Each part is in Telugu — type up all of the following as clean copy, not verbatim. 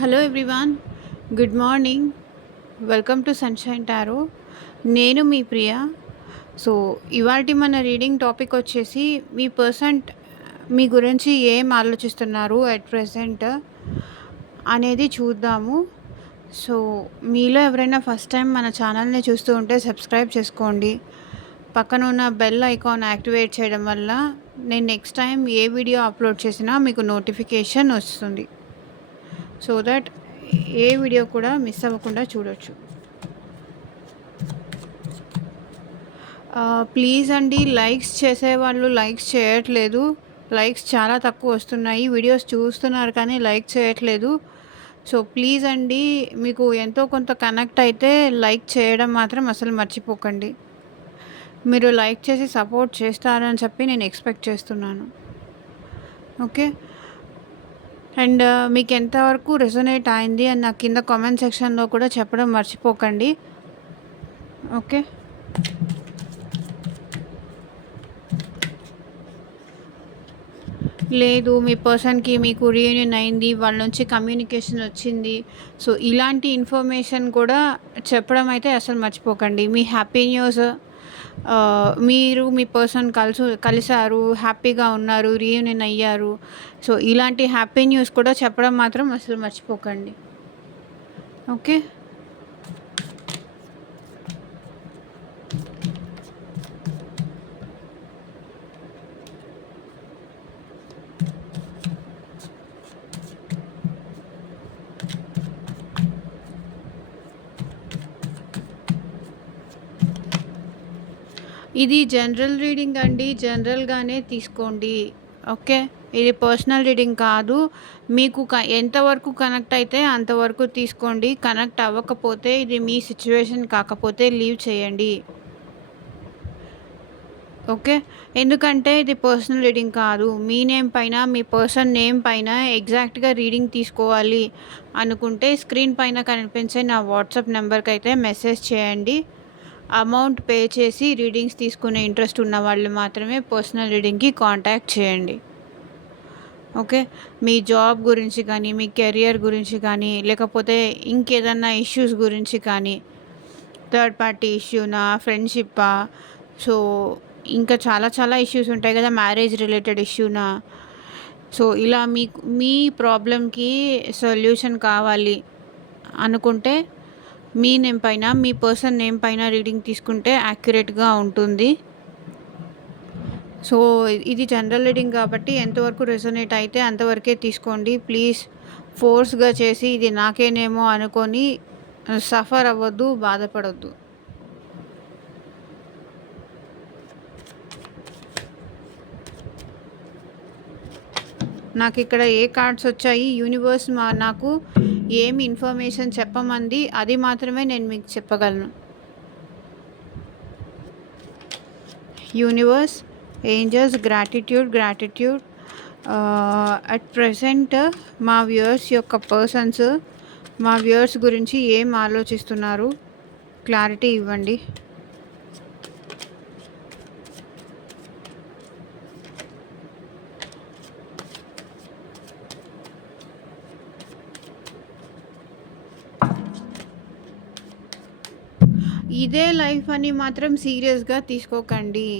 Hello everyone, good morning. Welcome to sunshine tarot. నేను మీ ప్రియ. సో, ఇవాల్టి మన రీడింగ్ టాపిక్ వచ్చేసి మీ పర్సెంట్ మీ గురించి ఏం ఆలోచిస్తున్నారు ఎట్ ప్రెజెంట్ అనేది చూద్దాము. సో, మీలో ఎవరైనా ఫస్ట్ టైం మన ఛానల్‌ని చూస్తూ ఉంటే సబ్స్క్రైబ్ చేసుకోండి. పక్కన ఉన్న బెల్ ఐకాన్ యాక్టివేట్ చేయడం వల్ల నేను నెక్స్ట్ టైం ఏ వీడియో అప్లోడ్ చేసినా మీకు నోటిఫికేషన్ వస్తుంది. సో దట్ ఏ వీడియో కూడా మిస్ అవ్వకుండా చూడొచ్చు. ప్లీజ్ అండి, లైక్స్ చేసేవాళ్ళు లైక్స్ చేయట్లేదు. లైక్స్ చాలా తక్కువ వస్తున్నాయి. వీడియోస్ చూస్తున్నారు కానీ లైక్ చేయట్లేదు. సో ప్లీజ్ అండి, మీకు ఎంతో కొంత కనెక్ట్ అయితే లైక్ చేయడం మాత్రం అసలు మర్చిపోకండి. మీరు లైక్ చేసి సపోర్ట్ చేస్తారని చెప్పి నేను ఎక్స్పెక్ట్ చేస్తున్నాను. ఓకే. అండ్ మీకు ఎంతవరకు రెజొనేట్ అయింది అని నాకు కింద కామెంట్ సెక్షన్లో కూడా చెప్పడం మర్చిపోకండి. ఓకే. లేదు, మీ పర్సన్కి మీకు రీయూనియన్ అయింది, వాళ్ళ నుంచి కమ్యూనికేషన్ వచ్చింది. సో ఇలాంటి ఇన్ఫర్మేషన్ కూడా చెప్పడం అయితే అసలు మర్చిపోకండి. మీ హ్యాపీ న్యూస్, మీరు మీ పర్సన్ కలిసారు, హ్యాపీగా ఉన్నారు, రీయూనియన్ అయ్యారు. సో ఇలాంటి హ్యాపీ న్యూస్ కూడా చెప్పడం మాత్రం అసలు మర్చిపోకండి. ఓకే. ఇది జనరల్ రీడింగ్ అండి, జనరల్గానే తీసుకోండి. ఓకే. ఇది పర్సనల్ రీడింగ్ కాదు. మీకు ఎంతవరకు కనెక్ట్ అయితే అంతవరకు తీసుకోండి. కనెక్ట్ అవ్వకపోతే, ఇది మీ సిచ్యువేషన్ కాకపోతే లీవ్ చేయండి. ఓకే. ఎందుకంటే ఇది పర్సనల్ రీడింగ్ కాదు. మీ నేమ్ పైన, మీ పర్సన్ నేమ్ పైన ఎగ్జాక్ట్గా రీడింగ్ తీసుకోవాలి అనుకుంటే స్క్రీన్ పైన కనిపించే నా వాట్సాప్ నెంబర్కి అయితే మెసేజ్ చేయండి. అమౌంట్ పే చేసి రీడింగ్స్ తీసుకునే ఇంట్రెస్ట్ ఉన్న వాళ్ళు మాత్రమే పర్సనల్ రీడింగ్కి కాంటాక్ట్ చేయండి. ఓకే. మీ జాబ్ గురించి కానీ, మీ కెరియర్ గురించి కానీ, లేకపోతే ఇంకేదన్నా ఇష్యూస్ గురించి కానీ, థర్డ్ పార్టీ ఇష్యూనా, ఫ్రెండ్షిప్పా, సో ఇంకా చాలా చాలా ఇష్యూస్ ఉంటాయి కదా, మ్యారేజ్ రిలేటెడ్ ఇష్యూనా. సో ఇలా మీకు మీ ప్రాబ్లంకి సొల్యూషన్ కావాలి అనుకుంటే మీ నేమ్ పైన, మీ పర్సన్ నేమ్ పైన రీడింగ్ తీసుకుంటే యాక్యురేట్గా ఉంటుంది. సో ఇది జనరల్ రీడింగ్ కాబట్టి ఎంతవరకు రెజొనేట్ అయితే అంతవరకే తీసుకోండి. ప్లీజ్ ఫోర్స్గా చేసి ఇది నాకేనేమో అనుకొని సఫర్ అవ్వద్దు, బాధపడొద్దు. నాకు ఇక్కడ ఏ కార్డ్స్ వచ్చాయి, యూనివర్స్ నాకు ఏమి ఇన్ఫర్మేషన్ చెప్పమంది అది మాత్రమే నేను మీకు చెప్పగలను. Universe, angels, gratitude. At present మా వ్యూయర్స్ యొక్క పర్సన్స్ మా వ్యూయర్స్ గురించి ఏం ఆలోచిస్తున్నారు, క్లారిటీ ఇవ్వండి. ఇదే లైఫ్ అని మాత్రం సీరియస్గా తీసుకోకండి.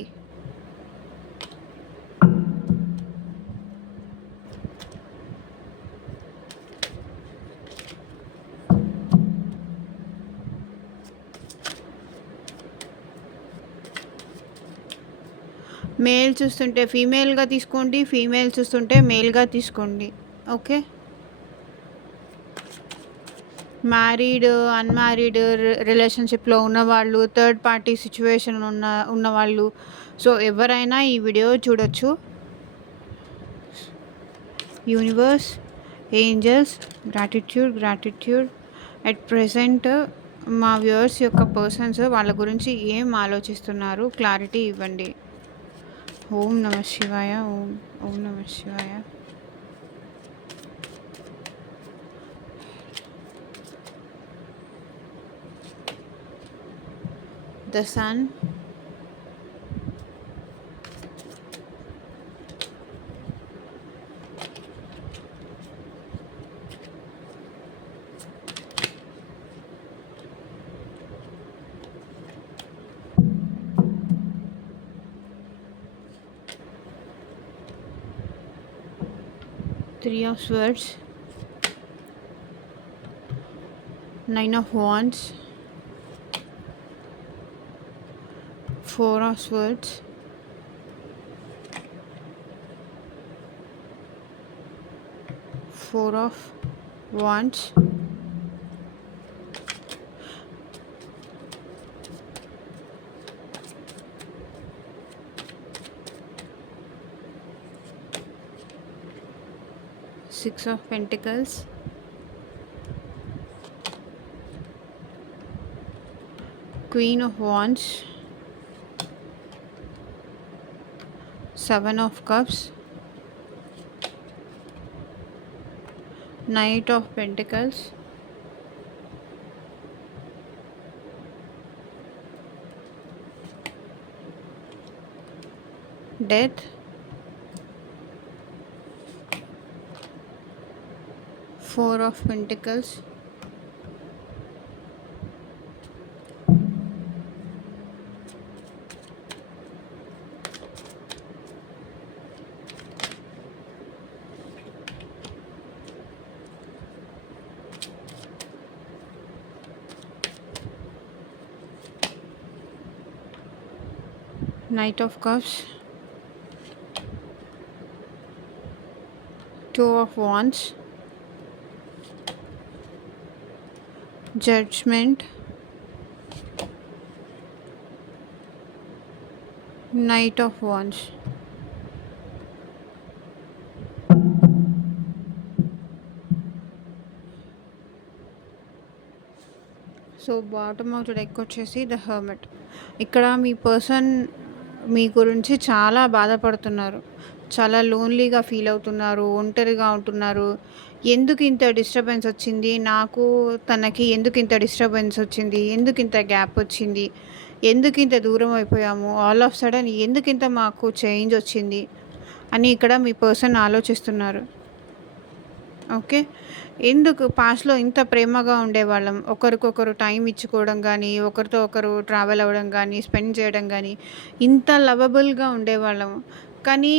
మేల్ చూస్తుంటే ఫీమేల్గా తీసుకోండి, ఫీమేల్ చూస్తుంటే మేల్గా తీసుకోండి. ఓకే. మ్యారీడ్, అన్మ్యారీడ్ రిలేషన్షిప్లో ఉన్నవాళ్ళు, థర్డ్ పార్టీ సిచ్యువేషన్ ఉన్నవాళ్ళు, సో ఎవరైనా ఈ వీడియో చూడొచ్చు. Universe, angels, gratitude. At present మా వ్యూవర్స్ యొక్క పర్సన్స్ వాళ్ళ గురించి ఏం ఆలోచిస్తున్నారు, క్లారిటీ ఇవ్వండి. ఓం నమః శివాయ. ఓం నమః శివాయ. The sun, Three of Swords, Nine of Wands, Four of Swords, Four of Wands, Six of Pentacles, Queen of Wands, Seven of Cups, Knight of Pentacles, Death, Four of Pentacles, Knight of Cups, Two of Wands, Judgment, Knight of Wands. So bottom of the deck వచ్చేసి ద హర్మిట్. ఇక్కడ మీ పర్సన్ మీ గురించి చాలా బాధపడుతున్నారు, చాలా లోన్లీగా ఫీల్ అవుతున్నారు, ఒంటరిగా ఉంటున్నారు. ఎందుకు ఇంత డిస్టర్బెన్స్ వచ్చింది నాకు, తనకి ఎందుకు ఇంత డిస్టర్బెన్స్ వచ్చింది, ఎందుకు ఇంత గ్యాప్ వచ్చింది, ఎందుకు ఇంత దూరం అయిపోయాము, ఆల్ ఆఫ్ సడన్ ఎందుకు ఇంత మాకు చేంజ్ వచ్చింది అని ఇక్కడ మీ పర్సన్ ఆలోచిస్తున్నారు. ఓకే, ఎందుకు పాస్ట్లో ఇంత ప్రేమగా ఉండేవాళ్ళం, ఒకరికొకరు టైం ఇచ్చుకోవడం కానీ, ఒకరితో ఒకరు ట్రావెల్ అవ్వడం కానీ, స్పెండ్ చేయడం కానీ, ఇంత లవబుల్గా ఉండేవాళ్ళం. కానీ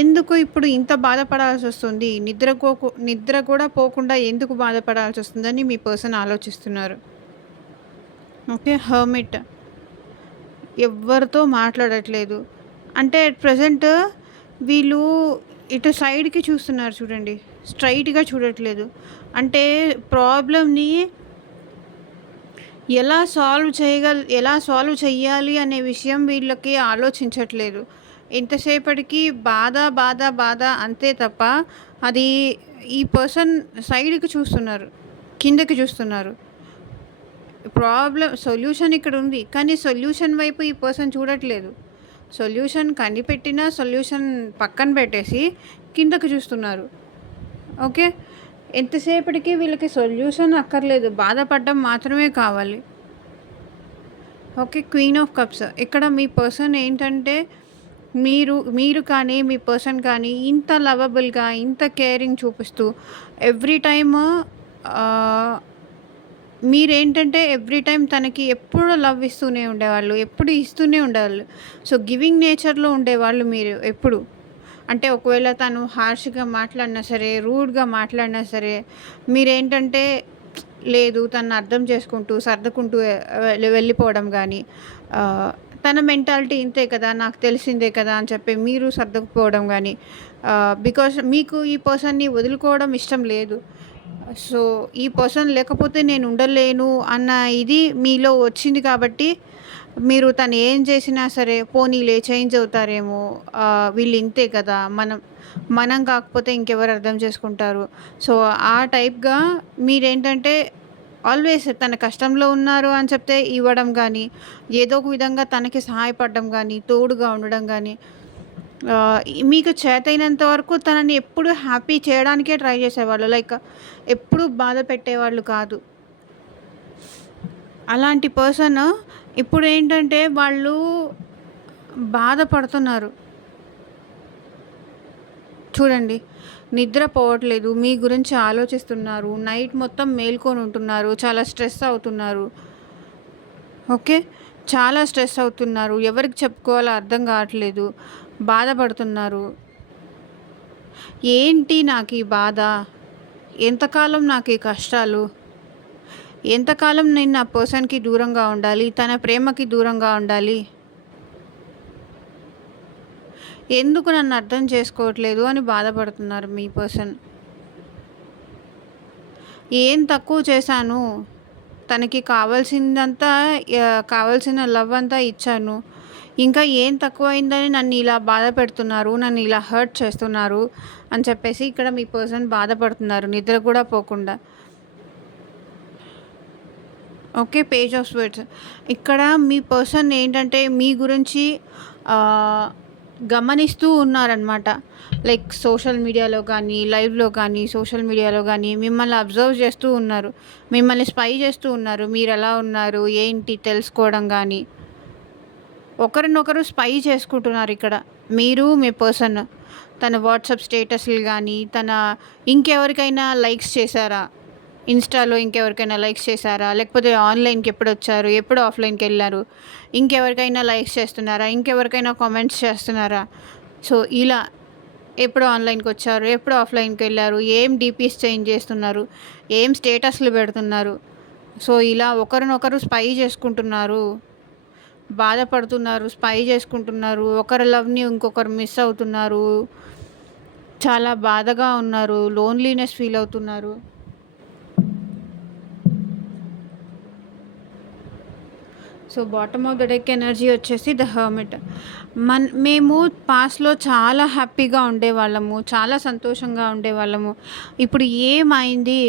ఎందుకు ఇప్పుడు ఇంత బాధపడాల్సి వస్తుంది, నిద్ర కూడా పోకుండా ఎందుకు బాధపడాల్సి వస్తుందని మీ పర్సన్ ఆలోచిస్తున్నారు. ఓకే, హర్మిట్ ఎవ్వరితో మాట్లాడట్లేదు. అంటే అట్ ప్రజెంట్ వీళ్ళు ఇటు సైడ్కి చూస్తున్నారు చూడండి, స్ట్రైట్గా చూడట్లేదు. అంటే ప్రాబ్లమ్ని ఎలా సాల్వ్ చేయాలి అనే విషయం వీళ్ళకి ఆలోచించట్లేదు. ఎంతసేపటికి బాధ బాధ బాధ అంతే తప్ప అది ఈ పర్సన్ సైడ్కి చూస్తున్నారు, కిందకి చూస్తున్నారు. సొల్యూషన్ ఇక్కడ ఉంది, కానీ సొల్యూషన్ వైపు ఈ పర్సన్ చూడట్లేదు. సొల్యూషన్ కనిపెట్టిన సొల్యూషన్ పక్కన పెట్టేసి కిందకు చూస్తున్నారు. ఓకే, ఎంతసేపటికి వీళ్ళకి సొల్యూషన్ అక్కర్లేదు, బాధపడడం మాత్రమే కావాలి. Okay, queen of cups. ఇక్కడ మీ పర్సన్ ఏంటంటే మీరు కానీ మీ పర్సన్ కానీ ఇంత లవబుల్గా, ఇంత కేరింగ్ చూపిస్తూ ఎవ్రీ టైమ్ మీరేంటంటే ఎవ్రీ టైం తనకి ఎప్పుడు లవ్ ఇస్తూనే ఉండేవాళ్ళు, ఎప్పుడు ఇస్తూనే ఉండేవాళ్ళు. సో గివింగ్ నేచర్లో ఉండేవాళ్ళు మీరు ఎప్పుడు. అంటే ఒకవేళ తను హార్ష్గా మాట్లాడినా సరే, రూడ్గా మాట్లాడినా సరే, మీరేంటంటే లేదు తను అర్థం చేసుకుంటూ సర్దుకుంటూ వెళ్ళిపోవడం కానీ, తన మెంటాలిటీ ఇంతే కదా, నాకు తెలిసిందే కదా అని చెప్పి మీరు సర్దుకుపోవడం కానీ, బికాస్ మీకు ఈ పర్సన్ని వదులుకోవడం ఇష్టం లేదు. సో ఈ పర్సన్ లేకపోతే నేను ఉండలేను అన్న ఇది మీలో వచ్చింది కాబట్టి మీరు తను ఏం చేసినా సరే పోనీలే చేంజ్ అవుతారేమో, వీళ్ళు ఇంతే కదా, మనం కాకపోతే ఇంకెవరు అర్థం చేసుకుంటారు. సో ఆ టైప్గా మీరేంటంటే ఆల్వేస్ తన కష్టంలో ఉన్నారు అని చెప్తే ఇవ్వడం కానీ, ఏదో ఒక విధంగా తనకి సహాయపడడం కానీ, తోడుగా ఉండడం కానీ, మీకు చేతైనంత వరకు తనని ఎప్పుడు హ్యాపీ చేయడానికే ట్రై చేసేవాళ్ళు. లైక్ ఎప్పుడు బాధ పెట్టేవాళ్ళు కాదు. అలాంటి పర్సన్ ఇప్పుడు ఏంటంటే వాళ్ళు బాధపడుతున్నారు. చూడండి, నిద్ర పోవట్లేదు, మీ గురించి ఆలోచిస్తున్నారు, నైట్ మొత్తం మేల్కొని ఉంటున్నారు, చాలా స్ట్రెస్ అవుతున్నారు. ఓకే, చాలా స్ట్రెస్ అవుతున్నారు, ఎవరికి చెప్పుకోవాలో అర్థం కావట్లేదు, బాధపడుతున్నారు. ఏంటి నాకు ఈ బాధ? ఎంతకాలం నాకు ఈ కష్టాలు? ఎంతకాలం నేను నా పర్సన్‌కి దూరంగా ఉండాలి? తన ప్రేమకి దూరంగా ఉండాలి? ఎందుకు నన్ను అర్థం చేసుకోవట్లేదు అని బాధపడుతున్నారు మీ పర్సన్. ఏం తక్కువ చేశాను? తనకి కావాల్సిందంతా కావాల్సిన లవ్ అంతా ఇచ్చాను. ఇంకా ఏం తక్కువయిందని నన్ను ఇలా బాధ పెడుతున్నారు, నన్ను ఇలా హర్ట్ చేస్తున్నారు అని చెప్పేసి ఇక్కడ మీ పర్సన్ బాధపడుతున్నారు నిద్ర కూడా పోకుండా. ఓకే. Page of swords. ఇక్కడ మీ పర్సన్ ఏంటంటే మీ గురించి ఆహ్, గమనిస్తూ ఉన్నారనమాట. లైక్ సోషల్ మీడియాలో కానీ, లైవ్‌లో కానీ, సోషల్ మీడియాలో గానీ మిమ్మల్ని అబ్జర్వ్ చేస్తూ ఉన్నారు. మిమ్మల్ని స్పై చేస్తూ ఉన్నారు. మీరెలా ఉన్నారు, ఏంటి తెలుసుకోవడం గానీ, ఒకరినొకరు స్పై చేసుకుంటున్నారిక్కడ. మీరు, మీ పర్సన్. తన వాట్సాప్ స్టేటస్‌లు గానీ, తన ఇంకెవరికైనా లైక్స్ చేశారా? ఇన్‌స్టాలో ఇంకెవరికైనా లైక్స్ చేశారా? లేకపోతే ఆన్‌లైన్‌కి ఎప్పుడొచ్చారు? ఎప్పుడు ఆఫ్‌లైన్‌కెళ్లారు? ఇంకెవరికైనా లైక్స్ చేస్తున్నారా? ఇంకెవరికైనా కామెంట్స్ చేస్తున్నారా? సో, ఇలా ఎప్పుడు ఆన్‌లైన్‌కొచ్చారు? ఎప్పుడు ఆఫ్‌లైన్‌కెళ్లారు? ఏం డీపీస్ చేంజ్ చేస్తున్నారు? ఏం స్టేటస్‌లు పెడుతున్నారు? సో, ఇలా ఒకరినొకరు స్పై చేసుకుంటున్నారు. బాధపడుతున్నారు. స్పై చేసుకుంటున్నారు. ఒకరి లవ్‌ని ఇంకొకరు మిస్ అవుతున్నారు. చాలా బాధగా ఉన్నారు. లోన్లీనెస్ ఫీల్ అవుతున్నారు. So, bottom of the deck energy వచ్చేసి ద హర్మిట్. మేము పాస్ట్‌లో చాలా హ్యాపీగా ఉండేవాళ్ళము. చాలా సంతోషంగా ఉండేవాళ్ళము. ఇప్పుడు ఏమైంది?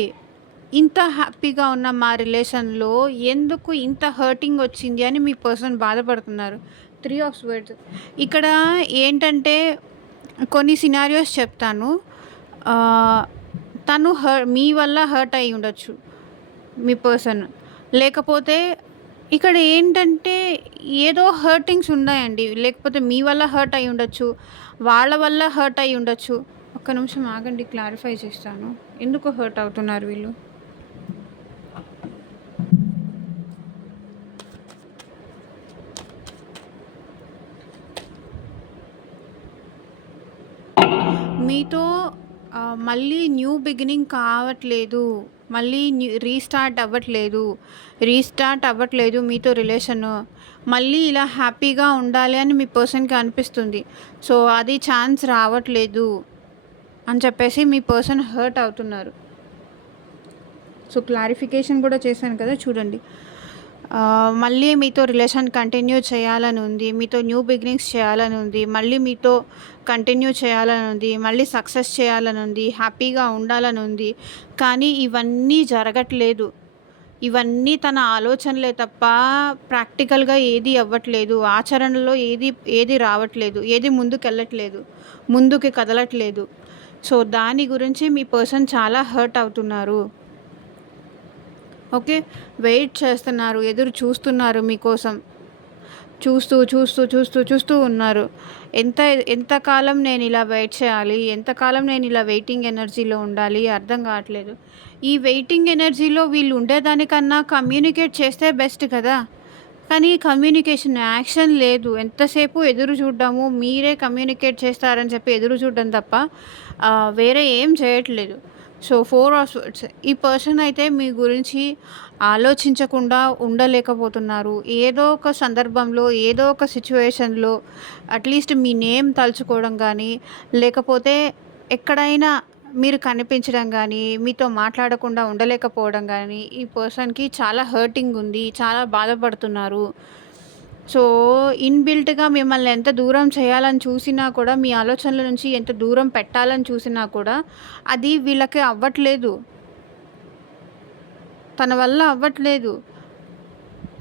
ఇంత హ్యాపీగా ఉన్న మా రిలేషన్‌లో ఎందుకు ఇంత హర్టింగ్ వచ్చింది అని మీ పర్సన్ బాధపడుతున్నారు. 3 ఆఫ్ స్వర్డ్స్. ఇక్కడ ఏంటంటే కొన్ని సినారియోస్ చెప్తాను. ఆహ్, తను మీ వల్ల హర్ట్ అయ్యి ఉండొచ్చు మీ పర్సన్. లేకపోతే ఇక్కడ ఏంటంటే ఏదో హర్టింగ్స్ ఉన్నాయండి. లేకపోతే మీ వల్ల హర్ట్ అయ్యి ఉండొచ్చు. వాళ్ళ వల్ల హర్ట్ అయ్యి ఉండొచ్చు. ఒక్క నిమిషం ఆగండి, క్లారిఫై చేస్తాను. ఎందుకు హర్ట్ అవుతున్నారు వీళ్ళు? మీతో మళ్ళీ న్యూ బిగినింగ్ కావట్లేదు. మళ్ళీ రీస్టార్ట్ అవ్వట్లేదు మీతో రిలేషను. మళ్ళీ ఇలా హ్యాపీగా ఉండాలి అని మీ పర్సన్‌కి అనిపిస్తుంది. సో, అది ఛాన్స్ రావట్లేదు అని చెప్పేసి మీ పర్సన్ హర్ట్ అవుతున్నారు. సో, క్లారిఫికేషన్ కూడా చేశాను కదా, చూడండి. మళ్ళీ మీతో రిలేషన్ కంటిన్యూ చేయాలని ఉంది. మీతో న్యూ బిగినింగ్స్ చేయాలని ఉంది. మళ్ళీ మీతో కంటిన్యూ చేయాలని ఉంది. మళ్ళీ సక్సెస్ చేయాలని ఉంది. హ్యాపీగా ఉండాలని ఉంది. కానీ ఇవన్నీ జరగట్లేదు. ఇవన్నీ తన ఆలోచనలే తప్ప ప్రాక్టికల్‌గా ఏది అవ్వట్లేదు. ఆచరణలో ఏది రావట్లేదు. ఏది ముందుకెళ్ళట్లేదు. ముందుకి కదలట్లేదు. సో, దాని గురించి మీ పర్సన్ చాలా హర్ట్ అవుతున్నారు. ఓకే. వెయిట్ చేస్తున్నారు. ఎదురు చూస్తున్నారు మీకోసం. చూస్తూ ఉన్నారు. ఎంతకాలం నేనిలా వెయిట్ చేయాలి? ఎంతకాలం నేనిలా వెయిటింగ్ ఎనర్జీలో ఉండాలి? అర్థం కావట్లేదు. ఈ వెయిటింగ్ ఎనర్జీలో వీళ్ళు ఉండేదానికన్నా కమ్యూనికేట్ చేస్తే బెస్ట్ కదా! కానీ కమ్యూనికేషన్, యాక్షన్ లేదు. ఎంతసేపు ఎదురు చూడ్డము, మీరే కమ్యూనికేట్ చేస్తారని చెప్పి ఎదురు చూడడం తప్ప వేరే ఏం చేయట్లేదు. So, 4 of swords. ఈ పర్సన్ అయితే మీ గురించి ఆలోచించకుండా ఉండలేకపోతున్నారు. ఏదో ఒక సందర్భంలో, ఏదో ఒక సిట్యుయేషన్‌లో అట్‌లీస్ట్ మీ నేమ్ తలుచుకోవడం గానీ, లేకపోతే ఎక్కడైనా మీరు కనిపించడం గానీ, మీతో మాట్లాడకుండా ఉండలేకపోవడం గానీ, ఈ పర్సన్‌కి చాలా హర్టింగ్ ఉంది. చాలా బాధపడుతున్నారు. సో, ఇన్‌బిల్ట్‌గా మిమ్మల్ని ఎంత దూరం చేయాలని చూసినా కూడా, మీ ఆలోచనల నుంచి ఎంత దూరం పెట్టాలని చూసినా కూడా, అది వీళ్ళకి అవ్వట్లేదు. తన వల్ల అవ్వట్లేదు.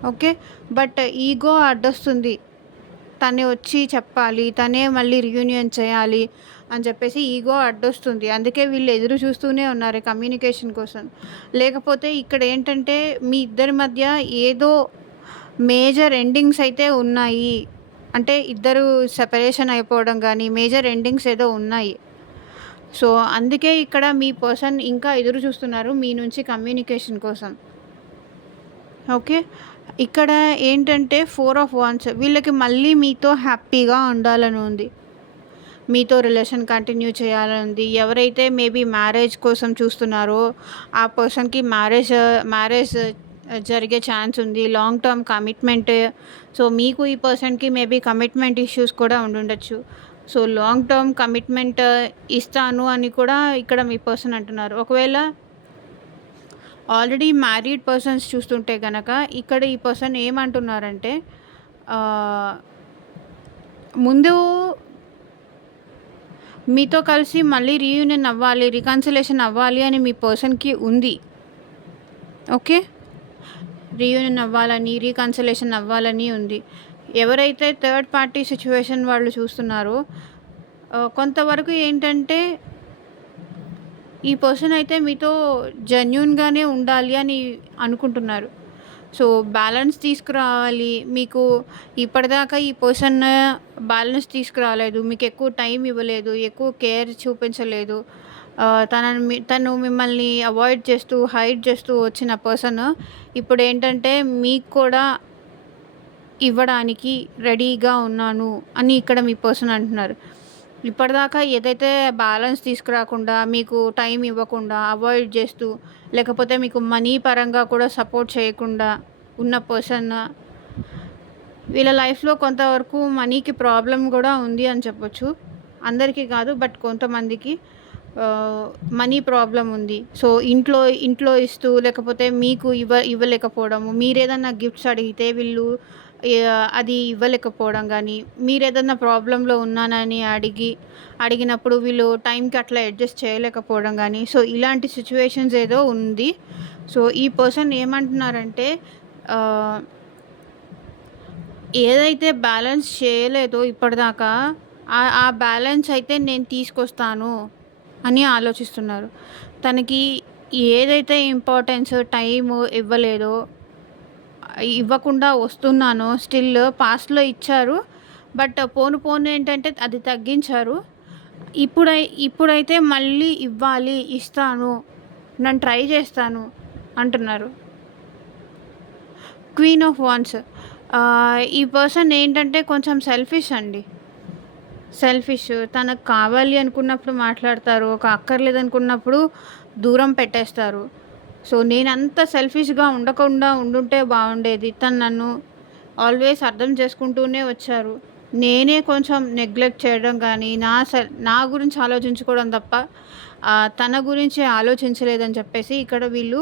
ఓకే. బట్ ఈగో అడ్డొస్తుంది. తనే వచ్చి చెప్పాలి. తనే మళ్ళీ రీయూనియన్ చేయాలి అని చెప్పేసి ఈగో అడ్డొస్తుంది. అందుకే వీళ్ళు ఎదురు చూస్తూనే ఉన్నారు కమ్యూనికేషన్ కోసం. లేకపోతే ఇక్కడేంటంటే మీ ఇద్దరి మధ్య ఏదో మేజర్ ఎండింగ్స్ అయితే ఉన్నాయి. అంటే ఇద్దరు సెపరేషన్ అయిపోవడం గానీ, మేజర్ ఎండింగ్స్ ఏదో ఉన్నాయి. సో, అందుకే ఇక్కడ మీ పర్సన్ ఇంకా ఎదురు చూస్తున్నారు మీ నుంచి కమ్యూనికేషన్ కోసం. ఓకే. ఇక్కడ ఏంటంటే 4 ఆఫ్ వాండ్స్. వీళ్ళకి మళ్ళీ మీతో హ్యాపీగా ఉండాలని ఉంది. మీతో రిలేషన్ కంటిన్యూ చేయాలని ఉంది. ఎవరైతే మేబీ మ్యారేజ్ కోసం చూస్తున్నారో ఆ పర్సన్‌కి మ్యారేజ్ జరిగే ఛాన్స్ ఉంది. Long term commitment. సో, మీకు ఈ పర్సన్‌కి మేబీ కమిట్మెంట్ ఇష్యూస్ కూడా ఉండుండొచ్చు. సో, లాంగ్ టర్మ్ కమిట్మెంట్ ఇస్తాను అని కూడా ఇక్కడ మీ పర్సన్ అంటున్నారు. ఒకవేళ ఆల్రెడీ మ్యారీడ్ పర్సన్స్ చూస్తుంటే గనక ఇక్కడ ఈ పర్సన్ ఏమంటున్నారంటే ఆహ్, ముందు మీతో కలిసి మళ్ళీ రీయూనియన్ అవ్వాలి, రికన్సిలేషన్ అవ్వాలి అని మీ పర్సన్‌కి ఉంది. ఓకే. రీయూనియన్ అవ్వాలని, రీకన్సిలేషన్ అవ్వాలని ఉంది. ఎవరైతే థర్డ్ పార్టీ సిట్యుయేషన్ వాళ్ళు చూస్తున్నారో కొంతవరకు ఏంటంటే ఈ పర్సన్ అయితే మీతో జెన్యూన్‌గానే ఉండాలి అని అనుకుంటున్నారు. సో, బ్యాలెన్స్ తీసుకురావాలి. మీకు ఇప్పటిదాకా ఈ పర్సన్ బ్యాలెన్స్ తీసుకురాలేదు. మీకెక్కువ టైం ఇవ్వలేదు. ఎక్కువ కేర్ చూపించలేదు. తను మిమ్మల్ని అవాయిడ్ చేస్తూ, హైడ్ చేస్తూ వచ్చిన పర్సన్ ఇప్పుడేంటంటే మీకు కూడా ఇవ్వడానికి రెడీగా ఉన్నాను అని ఇక్కడ మీ పర్సన్ అంటున్నారు. ఇప్పటిదాకా ఏదైతే బ్యాలెన్స్ తీసుకురాకుండా, మీకు టైం ఇవ్వకుండా, అవాయిడ్ చేస్తూ, లేకపోతే మీకు మనీ పరంగా కూడా సపోర్ట్ చేయకుండా ఉన్న పర్సన్ వీళ్ళ లైఫ్‌లో కొంతవరకు మనీకి ప్రాబ్లమ్ గూడా ఉంది అని చెప్పొచ్చు. అందరికీ కాదు, బట్ కొంతమందికి మనీ ప్రాబ్లమ్ ఉంది. సో, ఇంట్లో ఇస్తూ లేకపోతే మీకు ఇవ్వలేకపోవడము. మీరేదన్నా గిఫ్ట్స్ అడిగితే వీళ్ళు అది ఇవ్వలేకపోవడం గానీ, మీరేదన్నా ప్రాబ్లమ్‌లో ఉన్నానని అడిగినప్పుడు వీళ్ళు టైంకి అట్లా అడ్జస్ట్ చేయలేకపోవడం గానీ, సో, ఇలాంటి సిట్యుయేషన్స్ ఏదో ఉంది. సో, ఈ పర్సన్ ఏమంటున్నారంటే ఆహ్, ఏదైతే బ్యాలెన్స్ చేయలేదో ఇప్పటిదాకా ఆ బ్యాలెన్స్ అయితే నేను తీసుకొస్తాను అని ఆలోచిస్తున్నారు. తనకి ఏదైతే ఇంపార్టెన్స్, టైము ఇవ్వలేదో, ఇవ్వకుండా వస్తున్నానో స్టిల్ పాస్ట్‌లో ఇచ్చారు. బట్ పోను ఏంటంటే అది తగ్గించారు. ఇప్పుడైతే మళ్ళీ ఇవ్వాలి, ఇస్తాను, నేను ట్రై చేస్తాను అంటున్నారు. Queen of wands. ఈ పర్సన్ ఏంటంటే కొంచెం సెల్ఫిష్ అండి. సెల్ఫిష్. తనకు కావాలి అనుకున్నప్పుడు మాట్లాడతారు. అక్కర్లేదనుకున్నప్పుడు దూరం పెట్టేస్తారు. సో, నేనంత సెల్ఫిష్‌గా ఉండకుండా ఉండుంటే బాగుండేది. తను నన్ను ఆల్వేస్ అర్థం చేసుకుంటూనే వచ్చారు. నేనే కొంచెం నెగ్లెక్ట్ చేయడం గానీ, నా గురించి ఆలోచించుకోవడం తప్ప తన గురించి ఆలోచించలేదని చెప్పేసి ఇక్కడ వీళ్ళు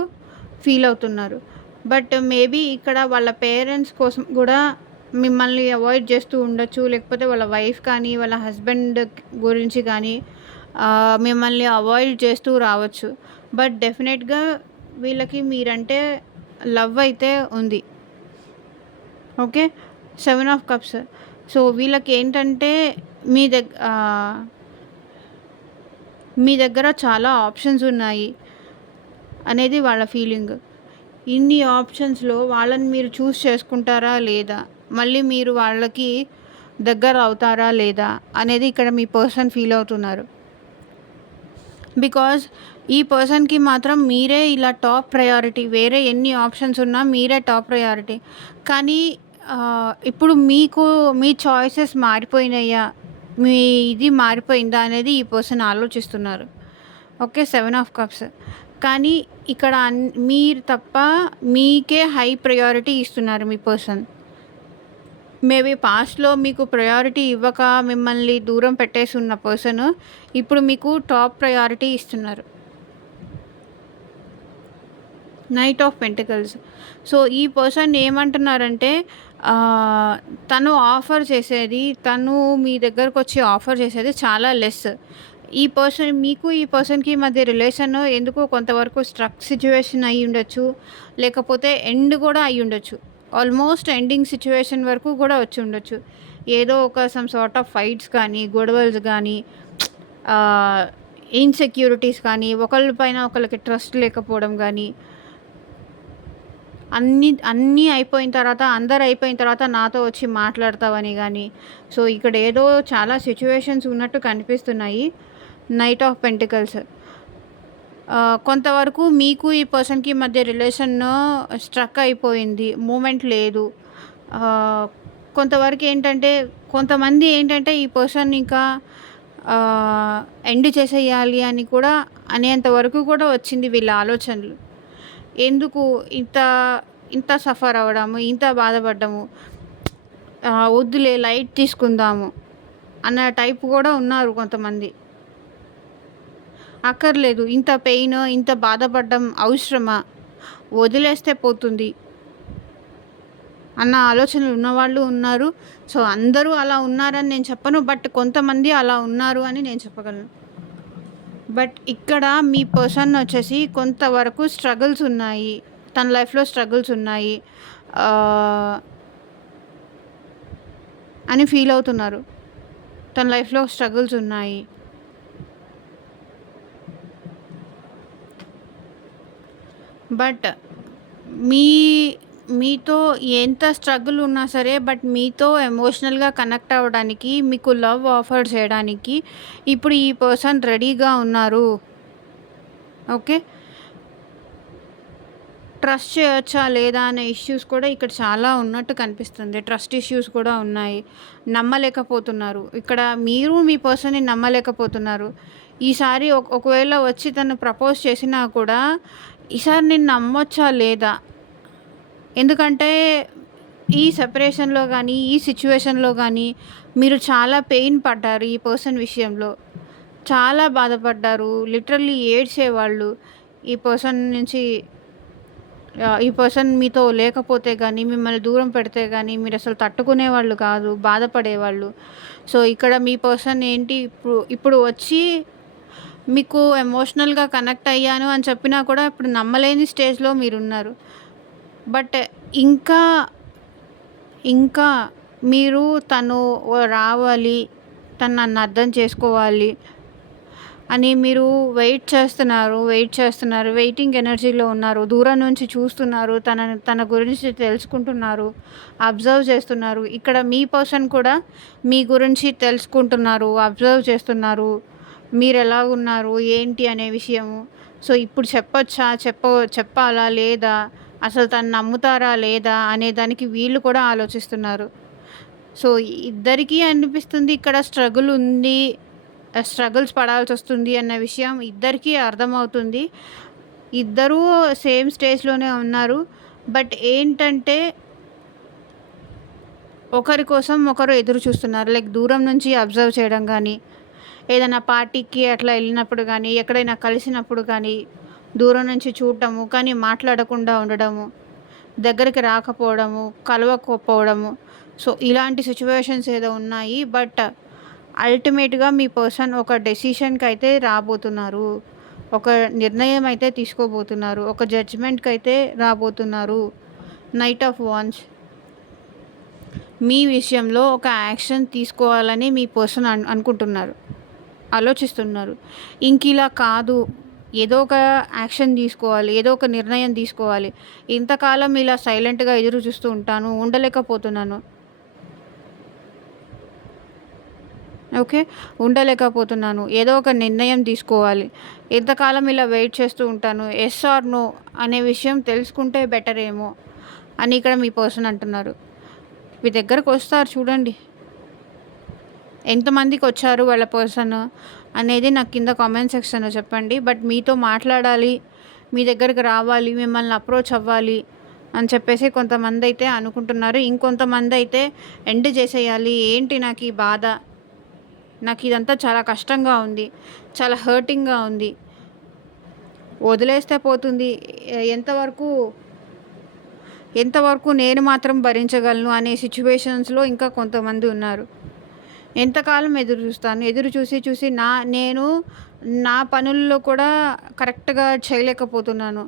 ఫీల్ అవుతున్నారు. బట్ మేబీ ఇక్కడ వాళ్ళ పేరెంట్స్ కోసం గూడా మిమ్మల్ని అవాయిడ్ చేస్తూ ఉండొచ్చు. లేకపోతే వాళ్ళ వైఫ్ కానీ, వాళ్ళ హస్బెండ్ గురించి కానీ మిమ్మల్ని అవాయిడ్ చేస్తూ రావచ్చు. బట్ డెఫినెట్‌గా వీళ్ళకి మీరంటే లవ్ అయితే ఉంది. ఓకే. 7 of cups. సో, వీళ్ళకేంటంటే మీ దగ్ మీ దగ్గర చాలా ఆప్షన్స్ ఉన్నాయి అనేది వాళ్ళ ఫీలింగ్. ఇన్ని ఆప్షన్స్‌లో వాళ్ళని మీరు చూస్ చేసుకుంటారా లేదా? మళ్ళీ మీరు వాళ్ళకి దగ్గర అవుతారా లేదా? అనేది ఇక్కడ మీ పర్సన్ ఫీల్ అవుతున్నారు. బికాజ్ ఈ పర్సన్‌కి మాత్రం మీరే ఇలా టాప్ ప్రయారిటీ. వేరే ఎన్ని ఆప్షన్స్ ఉన్నా మీరే టాప్ ప్రయారిటీ. కానీ ఇప్పుడు మీ చాయిసెస్ మారిపోయినాయా? మీ ఇది మారిపోయిందా అనేది ఈ పర్సన్ ఆలోచిస్తున్నారు. ఓకే. 7 of cups. కానీ ఇక్కడ మీరు తప్ప మీకే హై ప్రయారిటీ ఇస్తున్నారు మీ పర్సన్. మేబీ పాస్ట్‌లో మీకు ప్రయారిటీ ఇవ్వక మిమ్మల్ని దూరం పెట్టేసి ఉన్న పర్సన్ ఇప్పుడు మీకు టాప్ ప్రయారిటీ ఇస్తున్నారు. Knight of pentacles. సో, ఈ పర్సన్ ఏమంటున్నారంటే తను మీ దగ్గరకొచ్చి ఆఫర్ చేసేది చాలా లెస్. ఈ పర్సన్‌కి మధ్య రిలేషన్ ఎందుకో కొంతవరకు స్ట్రక్ సిట్యుయేషన్ అయ్యుండొచ్చు. లేకపోతే ఎండ్ కూడా అయ్యుండొచ్చు. ఆల్మోస్ట్ ఎండింగ్ సిట్యుయేషన్ వరకు కూడా వచ్చి ఉండొచ్చు. ఏదో ఒక సమ్ సార్ట్ ఆఫ్ ఫైట్స్ కానీ, గొడవలు కానీ, ఇన్‌సెక్యూరిటీస్ కానీ, ఒకళ్ళ పైన ఒకళ్ళకి ట్రస్ట్ లేకపోవడం గానీ, అన్నీ అయిపోయిన తర్వాత, అందరూ అయిపోయిన తర్వాత నాతో వచ్చి మాట్లాడతావని గానీ, సో, ఇక్కడ ఏదో చాలా సిట్యుయేషన్స్ ఉన్నట్టు కనిపిస్తున్నాయి. Knight of pentacles. కొంతవరకు మీకు ఈ పర్సన్‌కి మధ్య రిలేషన్ స్ట్రక్ అయిపోయింది. మూమెంట్ లేదు. కొంతవరకు కొంతమంది ఏంటంటే ఈ పర్సన్ ఇంకా ఆహ్, ఎండ్ చేసేయాలి అని కూడా అనేంత వరకు కూడా వచ్చింది వీళ్ళ ఆలోచనలు. ఎందుకు ఇంత ఇంత సఫర్ అవ్వడము, ఇంత బాధపడ్డము, వద్దులే లైట్ తీసుకుందాము అన్న టైప్ కూడా ఉన్నారు కొంతమంది. అక్కర్లేదు ఇంత పెయిన్, ఇంత బాధపడడం అవసరమా? వదిలేస్తే పోతుంది అన్న ఆలోచనలు ఉన్నవాళ్ళు ఉన్నారు. సో, అందరూ అలా ఉన్నారని నేను చెప్పను. బట్ కొంతమంది అలా ఉన్నారు అని నేను చెప్పగలను. బట్ ఇక్కడ మీ పర్సన్ వచ్చేసి కొంతవరకు స్ట్రగుల్స్ ఉన్నాయి. తన లైఫ్‌లో స్ట్రగుల్స్ ఉన్నాయి ఆహ్, అని ఫీల్ అవుతున్నారు. తన లైఫ్‌లో స్ట్రగుల్స్ ఉన్నాయి. బట్ మీ మీతో ఎంత స్ట్రగుల్ ఉన్నా సరే, బట్ మీతో ఎమోషనల్‌గా కనెక్ట్ అవ్వడానికి, మీకు లవ్ ఆఫర్ చేయడానికి ఇప్పుడు ఈ పర్సన్ రెడీగా ఉన్నారు. ఓకే. ట్రస్ట్ చేయొచ్చా లేదా అనే ఇష్యూస్ కూడా ఇక్కడ చాలా ఉన్నట్టు కనిపిస్తుంది. ట్రస్ట్ ఇష్యూస్ కూడా ఉన్నాయి. నమ్మలేకపోతున్నారు. ఇక్కడ మీరు మీ పర్సన్‌ని నమ్మలేకపోతున్నారు. ఈసారి ఒకవేళ వచ్చి తను ప్రపోజ్ చేసినా కూడా, ఈసారి నేను నమ్మొచ్చా లేదా? ఎందుకంటే ఈ సెపరేషన్‌లో గానీ, ఈ సిట్యుయేషన్‌లో గానీ మీరు చాలా పెయిన్ పడ్డారు ఈ పర్సన్ విషయంలో. చాలా బాధపడ్డారు. లిటరల్లీ ఏడ్చేవాళ్ళు. ఈ పర్సన్ నుంచి ఈ పర్సన్ మీతో లేకపోతే గానీ, మిమ్మల్ని దూరం పెడితే గానీ మీరసలు తట్టుకునేవాళ్ళు కాదు. బాధపడేవాళ్ళు. సో, ఇక్కడ మీ పర్సన్ ఏంటి ఇప్పుడు వచ్చి మీకు ఎమోషనల్‌గా కనెక్ట్ అయ్యాను అని చెప్పినా కూడా ఇప్పుడు నమ్మలేని స్టేజ్‌లో మీరున్నారు. బట్ ఇంకా, ఇంకా మీరు తను రావాలి, తను నన్ను అర్థం చేసుకోవాలి అని మీరు వెయిటింగ్ ఎనర్జీలో ఉన్నారు. దూరం నుంచి చూస్తున్నారు. తన గురించి తెలుసుకుంటున్నారు. అబ్జర్వ్ చేస్తున్నారు. ఇక్కడ మీ పర్సన్ కూడా మీ గురించి తెలుసుకుంటున్నారు. అబ్జర్వ్ చేస్తున్నారు. మీరెలా ఉన్నారు, ఏంటి అనే విషయము. సో, ఇప్పుడు చెప్పొచ్చా? చెప్పాలా? లేదా? అసలు తను నమ్ముతారా? లేదా? అనే దానికి వీళ్ళు కూడా ఆలోచిస్తున్నారు. సో, ఇద్దరికీ అనిపిస్తుంది ఇక్కడ స్ట్రగుల్ ఉంది. స్ట్రగుల్స్ పడాల్సొస్తుంది అన్న విషయం ఇద్దరికీ అర్థమవుతుంది. ఇద్దరూ సేమ్ స్టేజ్‌లోనే ఉన్నారు. బట్ ఏంటంటే ఒకరి కోసం ఒకరు ఎదురు చూస్తున్నారు. లైక్ దూరం నుంచి అబ్జర్వ్ చేయడం గానీ, ఏదైనా పార్టీకి అట్లా ఎళ్ళినప్పుడు గానీ, ఎక్కడైనా కలిసినప్పుడు కానీ, దూరం నుంచి చూడటము, కానీ మాట్లాడకుండా ఉండడము, దగ్గరికి రాకపోవడము, కలవకపోవడము. సో, ఇలాంటి సిట్యుయేషన్స్ ఏదో ఉన్నాయి. బట్ అల్టిమేట్‌గా మీ పర్సన్ ఒక డెసిషన్‌కైతే రాబోతున్నారు. ఒక నిర్ణయం అయితే తీసుకోబోతున్నారు. ఒక జడ్జ్‌మెంట్‌కైతే రాబోతున్నారు. Knight of wands. మీ విషయంలో ఒక యాక్షన్ తీసుకోవాలని మీ పర్సన్ అనుకుంటున్నారు. ఆలోచిస్తున్నారు. ఇంకిలా కాదు. ఏదో ఒక యాక్షన్ తీసుకోవాలి. ఏదో ఒక నిర్ణయం తీసుకోవాలి. ఇంతకాలం ఇలా సైలెంట్‌గా ఎదురు చూస్తూ ఉంటాను. ఉండలేకపోతున్నాను. ఓకే. ఉండలేకపోతున్నాను. ఏదో ఒక నిర్ణయం తీసుకోవాలి. ఎంతకాలం ఇలా వెయిట్ చేస్తూ ఉంటాను. యెస్ ఆర్ నో అనే విషయం తెలుసుకుంటే బెటర్ ఏమో అని ఇక్కడ మీ పర్సన్ అంటున్నారు. మీ దగ్గరకొస్తారు చూడండి. ఎంతమందికొచ్చారు వాళ్ళ పర్సన్ అనేది నాకు కింద కామెంట్ సెక్షన్‌లో చెప్పండి. బట్ మీతో మాట్లాడాలి, మీ దగ్గరికి రావాలి, మిమ్మల్ని అప్రోచ్ అవ్వాలి అని చెప్పేసి కొంతమందైతే అనుకుంటున్నారు. ఇంకొంతమందైతే ఎండ్ చేసేయాలి. ఏంటి నాకు ఈ బాధ? నాకు ఇదంతా చాలా కష్టంగా ఉంది. చాలా హర్టింగ్‌గా ఉంది. వదిలేస్తే పోతుంది. ఎంతవరకు ఎంతవరకు నేను మాత్రం భరించగలను అనే సిట్యుయేషన్స్‌లో ఇంకా కొంతమంది ఉన్నారు. ఎంతకాలం ఎదురు చూస్తాను. ఎదురు చూసి నేను నా పనుల్లో కూడా కరెక్ట్‌గా చేయలేకపోతున్నాను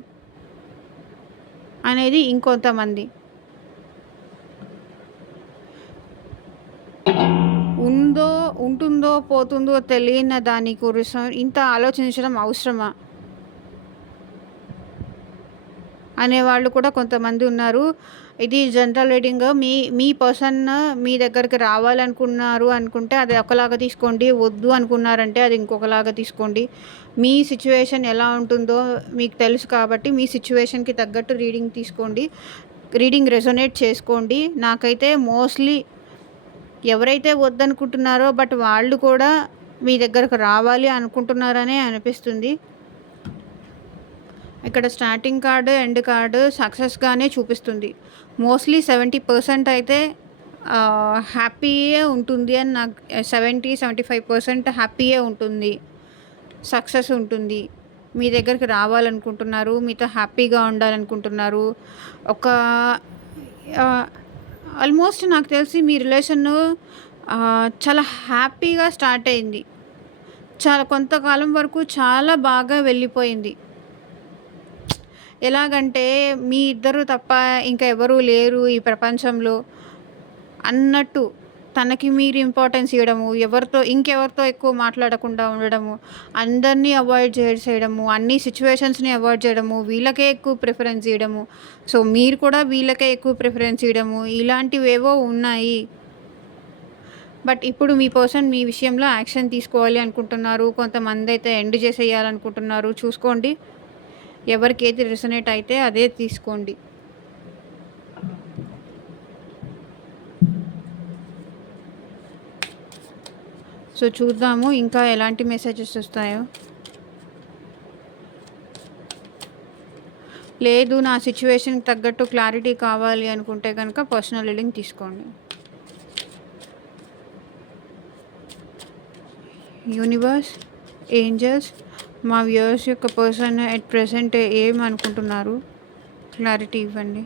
అనేది ఇంకొంతమంది. ఉంటుందో పోతుందో తెలియని దాని కోసం ఇంత ఆలోచించడం అవసరమా? అనేవాళ్ళు కూడా కొంతమంది ఉన్నారు. ఇది జనరల్ రీడింగ్. మీ పర్సన్ మీ దగ్గరికి రావాలనుకున్నారు అనుకుంటే అది ఒకలాగా తీసుకోండి. వద్దు అనుకున్నారంటే అది ఇంకొకలాగా తీసుకోండి. మీ సిట్యుయేషన్ ఎలా ఉంటుందో మీకు తెలుసు కాబట్టి మీ సిట్యుయేషన్‌కి తగ్గట్టు రీడింగ్ తీసుకోండి. రీడింగ్ రెసొనేట్ చేసుకోండి. నాకైతే మోస్ట్‌లీ ఎవరైతే వద్దనుకుంటున్నారో బట్ వాళ్ళు కూడా మీ దగ్గరకు రావాలి అనుకుంటున్నారనే అనిపిస్తుంది. ఇక్కడ స్టార్టింగ్ కార్డ్, ఎండ్ కార్డ్ సక్సెస్‌గానే చూపిస్తుంది. మోస్ట్‌లీ 70% అయితే హ్యాపీయే ఉంటుంది అని నాకు 75% హ్యాపీయే ఉంటుంది. సక్సెస్ ఉంటుంది. మీ దగ్గరికి రావాలనుకుంటున్నారు. మీతో హ్యాపీగా ఉండాలనుకుంటున్నారు. ఒక ఆహ్, ఆల్మోస్ట్ నాకు తెలిసి మీ రిలేషను చాలా హ్యాపీగా స్టార్ట్ అయింది. చాలా కొంతకాలం వరకు చాలా బాగా వెళ్ళిపోయింది. ఎలాగంటే మీ ఇద్దరు తప్ప ఇంకా ఎవరు లేరు ఈ ప్రపంచంలో అన్నట్టు తనకి మీరు ఇంపార్టెన్స్ ఇవ్వడము, ఇంకెవరితో ఎక్కువ మాట్లాడకుండా ఉండడము, అందరినీ అవాయిడ్ చేసేయడము, అన్ని సిట్యుయేషన్స్‌ని అవాయిడ్ చేయడము, వీళ్ళకే ఎక్కువ ప్రిఫరెన్స్ ఇయ్యడము. సో, మీరు కూడా వీళ్ళకే ఎక్కువ ప్రిఫరెన్స్ ఇయ్యడము, ఇలాంటివేవో ఉన్నాయి. బట్ ఇప్పుడు మీ పర్సన్ మీ విషయంలో యాక్షన్ తీసుకోవాలి అనుకుంటున్నారు. కొంతమందైతే ఎండ్ చేసేయాలనుకుంటున్నారు. చూసుకోండి. ఎవరికి ఏది రెసొనేట్ అయితే అదే తీసుకోండి. సో, చూద్దాము ఇంకా ఎలాంటి మెసేజెస్ వస్తాయో. లేదు నా సిట్యుయేషన్‌కి తగ్గట్టు క్లారిటీ కావాలి అనుకుంటే గనక పర్సనల్ రీడింగ్ తీసుకోండి. యూనివర్స్, ఏంజెల్స్, మా వ్యూయర్స్ యొక్క పర్సన్ ఎట్ ప్రెజెంట్ ఏమనుకుంటున్నారు? క్లారిటీ ఇవ్వండి.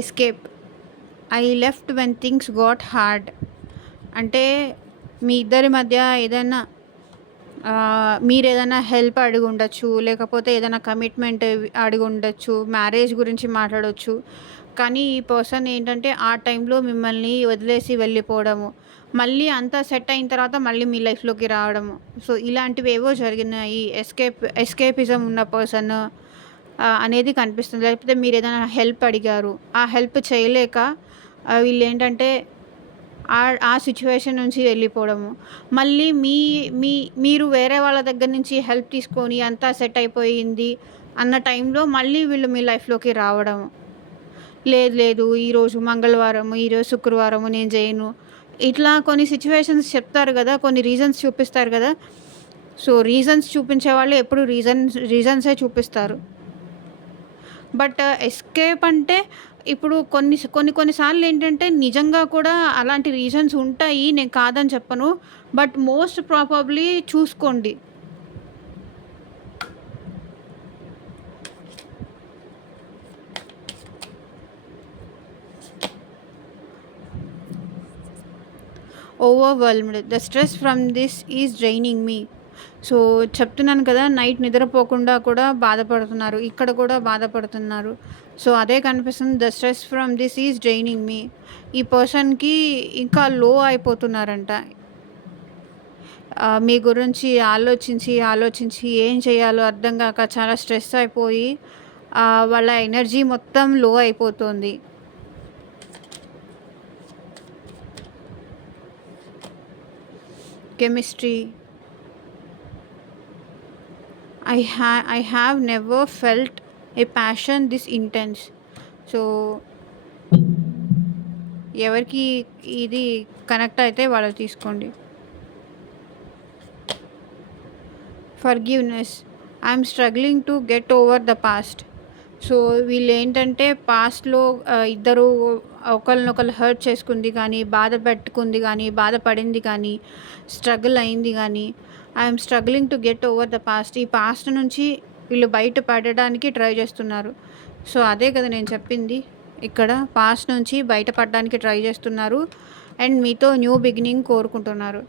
Escape. I left when things got hard. అంటే మీ ఇద్దరి మధ్య ఏదైనా మీరేదైనా హెల్ప్ అడిగి ఉండొచ్చు, లేకపోతే ఏదైనా కమిట్మెంట్ అడిగి ఉండొచ్చు, మ్యారేజ్ గురించి మాట్లాడొచ్చు. కానీ ఈ పర్సన్ ఏంటంటే ఆ టైంలో మిమ్మల్ని వదిలేసి వెళ్ళిపోవడము, మళ్ళీ అంతా సెట్ అయిన తర్వాత మళ్ళీ మీ లైఫ్‌లోకి రావడము. సో, ఇలాంటివేవో జరిగినాయి. ఎస్కేపిజం ఉన్న పర్సన్ అనేది కనిపిస్తుంది. లేకపోతే మీరేదైనా హెల్ప్ అడిగారు. ఆ హెల్ప్ చేయలేక వీళ్ళేంటంటే ఆ సిట్యుయేషన్ నుంచి వెళ్ళిపోవడము. మళ్ళీ మీ మీ మీరు వేరే వాళ్ళ దగ్గర నుంచి హెల్ప్ తీసుకొని అంతా సెట్ అయిపోయింది అన్న టైంలో మళ్ళీ వీళ్ళు మీ లైఫ్‌లోకి రావడము. లేదు లేదు ఈరోజు మంగళవారము, ఈరోజు శుక్రవారము నేను చేయను. ఇట్లా కొన్ని సిట్యుయేషన్స్ చెప్తారు గదా! కొన్ని రీజన్స్ చూపిస్తారు గదా! సో, రీజన్స్ చూపించేవాళ్ళు ఎప్పుడు రీజన్సే చూపిస్తారు. బట్ ఎస్కేప్ అంటే ఇప్పుడు కొన్ని సార్లు ఏంటంటే నిజంగా కూడా అలాంటి రీజన్స్ ఉంటాయి. నేను కాదని చెప్పను. బట్ మోస్ట్ ప్రాబబ్లీ చూసుకోండి. Overwhelmed. The stress from this is draining me. So, చెప్తున్నాను కదా! నైట్ నిద్రపోకుండా కూడా బాధపడుతున్నారు. ఇక్కడ కూడా బాధపడుతున్నారు. సో, అదే కనిపిస్తుంది. The stress from this is draining me. ఈ పర్సన్‌కి ఇంకా లో అయిపోతున్నారంట. మీ గురించి ఆలోచించి ఏం చేయాలో అర్థం గాక చాలా స్ట్రెస్ అయిపోయి వాళ్ళ ఎనర్జీ మొత్తం లో అయిపోతుంది. Chemistry. I have never felt a passion this intense. So, ఎవరికి ఇది కనెక్ట్ అయితే వాళ్ళు తీసుకోండి. Forgiveness. I'm struggling to get over the past. So, వీళ్ళేంటంటే పాస్ట్‌లో ఇద్దరు ఒకళ్ళనొకళ్ళు హర్ట్ చేసుకుంది కానీ, బాధ పెట్టుకుంది కానీ, బాధపడింది కానీ, స్ట్రగుల్ అయింది కానీ, I'm struggling to get over the past. ఈ పాస్ట్ నుంచి వీళ్ళు బయట పడడానికి ట్రై చేస్తున్నారు. సో, అదే కదా నేను చెప్పింది. ఇక్కడ పాస్ట్ నుంచి బయటపడడానికి ట్రై చేస్తున్నారు. అండ్ మీతో న్యూ బిగినింగ్ కోరుకుంటున్నారు.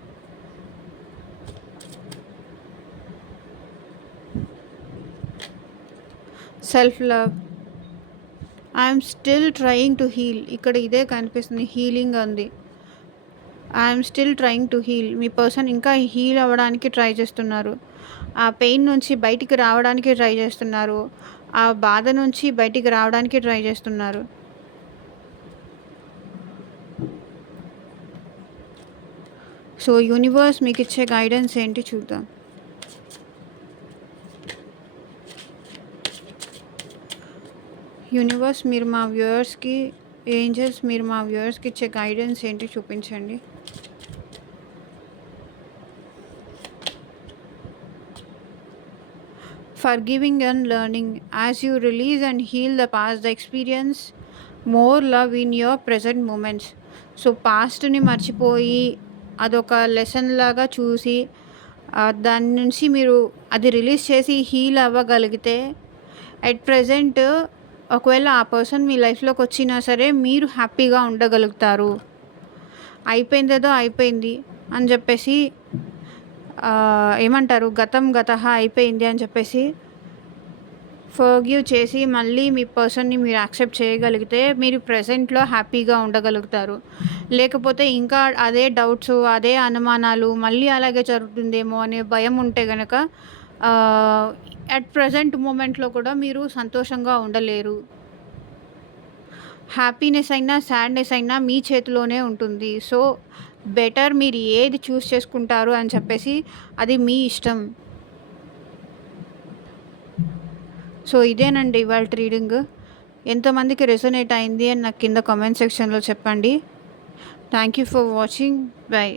Self love. I'm still trying to heal. ఇక్కడ ఇదే కనిపిస్తుంది. హీలింగ్ ఉంది. I'm still trying to heal. మీ పర్సన్ ఇంకా హీల్ అవ్వడానికి ట్రై చేస్తున్నారు. ఆ పెయిన్ నుంచి బయటికి రావడానికి ట్రై చేస్తున్నారు. ఆ బాధ నుంచి బయటికి రావడానికి ట్రై చేస్తున్నారు. సో, యూనివర్స్ మీకు ఇచ్చే గైడెన్స్ ఏంటి చూద్దాం. యూనివర్స్ మీరు మా వ్యూయర్స్‌కి, ఏంజెల్స్ మీరు మా వ్యూయర్స్‌కి ఇచ్చే గైడెన్స్ ఏంటి చూపించండి. Forgiving and learning. As you release and heal the past experience, more love in your present moments. So పాస్ట్ని మర్చిపోయి అదొక లెసన్ లాగా చూసి దాని నుంచి మీరు అది రిలీజ్ చేసి హీల్ అవ్వగలిగితే ఎట్ ప్రెజెంట్ ఒకవేళ ఆ పర్సన్ మీ లైఫ్లోకి వచ్చినా సరే మీరు హ్యాపీగా ఉండగలుగుతారు. అయిపోయిందేదో అయిపోయింది అని చెప్పేసి ఏమంటారు, గతం గతః అయిపోయింది అని చెప్పేసి ఫర్గివ్ చేసి మళ్ళీ మీ పర్సన్‌ని మీరు యాక్సెప్ట్ చేయగలిగితే మీరు ప్రెజెంట్‌లో హ్యాపీగా ఉండగలుగుతారు. లేకపోతే ఇంకా అదే డౌట్స్, అదే అనుమానాలు మళ్ళీ అలాగే జరుగుతుందేమో అనే భయం ఉంటే గనక అట్ ప్రెజెంట్ మూమెంట్‌లో కూడా మీరు సంతోషంగా ఉండలేరు. హ్యాపీనెస్ అయినా, సాడ్‌నెస్ అయినా మీ చేతిలోనే ఉంటుంది. సో, బెటర్ మీరు ఏది చూజ్ చేసుకుంటారు అని చెప్పేసి అది మీ ఇష్టం. సో, ఇదేనండి ఇవాల్టి రీడింగ్. ఎంతమందికి రెసొనేట్ అయింది అని నాకు కింద కామెంట్ సెక్షన్‌లో చెప్పండి. Thank you for watching. By.